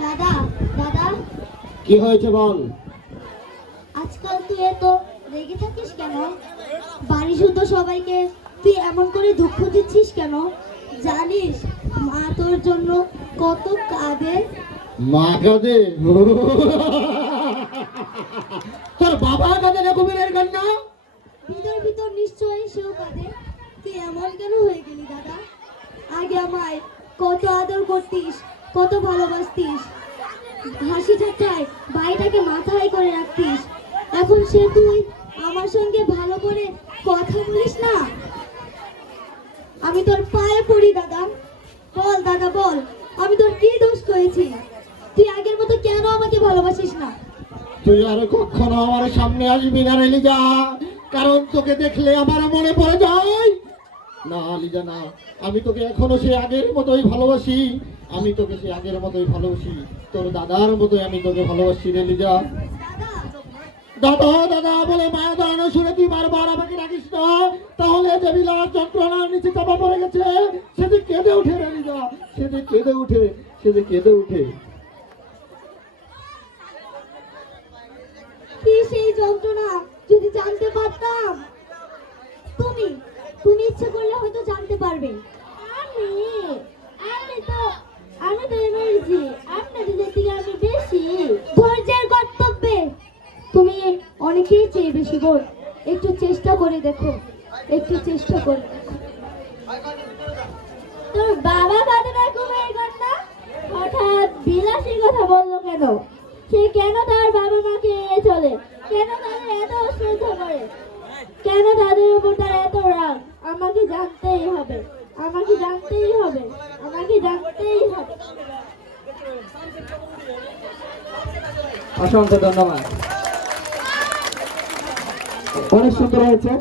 দাদা দাদা। কি হয়েছে বল? আজকাল তুই এত রেগে থাকিস কেন? বাড়ি শুদ্ধ সবাইকে তুই এমন করে দুঃখ দিচ্ছিস কেন? জানিস মা তোর জন্য কত কাঁদে। মা কাঁদে? তোর বাবা কাঁদে না কুমিরের কান্না ভিতর ভিতর নিশ্চয়ই সেও কাঁদে। তুই এমন কেন হয়ে গেলি দাদা? আগে আমায় কত আদর করতিস কত ভালোবাসতিস। হাসি ঠাট্টায় বাড়িটাকে মাথায় করে রাখতিস। এখন সে তুই আমার সঙ্গে ভালো করে কথা বলিস না? আমি তোর পায়ে পড়ি, দাদা। বল দাদা, বল। আমি তোর কি দোষ করেছি? তুই আগের মতো কেন আমাকে ভালোবাসিস না? তুই আর কখনো আমার সামনে আসবি না রে লিজা। কারণ তোকে দেখলে আমার মনে পড়ে যায় না, লিজা, না। আমি তোকে এখনও সে আগের মতোই ভালোবাসি। আমি তোকে সে আগের মতোই ভালোবাসি। তোর দাদার মতোই আমি তোকে ভালোবাসি রে, লিজা। দাদা দাদা, বলে মায়া দাঁড়ানো শুনে তুই বারবার আমাকে ডাকিস না। তাহলে যে যন্ত্রণার নিচে চাপা পড়ে গেছে সেটি কেঁদে উঠে রে, লিজা। সেটি কেঁদে উঠে সেটি কেঁদে উঠে কি সেই যন্ত্রণা, যদি জানতে পারতাম? তুমি তুমি ইচ্ছে করলে হয়তো জানতে পারবে। আমি আমি তো আমি তো এমার্জি আপনাদের থেকে আমি বেশি। ধৈর্যের কর্তব্যে। তুমি অনেকেই চেয়ে বেশি বোন। একটু চেষ্টা করে দেখো। একটু চেষ্টা করে তোর বাবা না ঘুমের কন্যা হঠাৎ বিলাসীর কথা বলল কেন? সে কেন তার বাবা মাকে এড়িয়ে চলে? কেন তাদের এত অশ্রদ্ধা করে? কেন তাদের উপর তার এত আমাকে জানতেই হবে আমাকে জানতেই হবে আমাকে জানতেই হবে। অসংখ্য ধন্যবাদ। অনেক সুন্দর হয়েছে।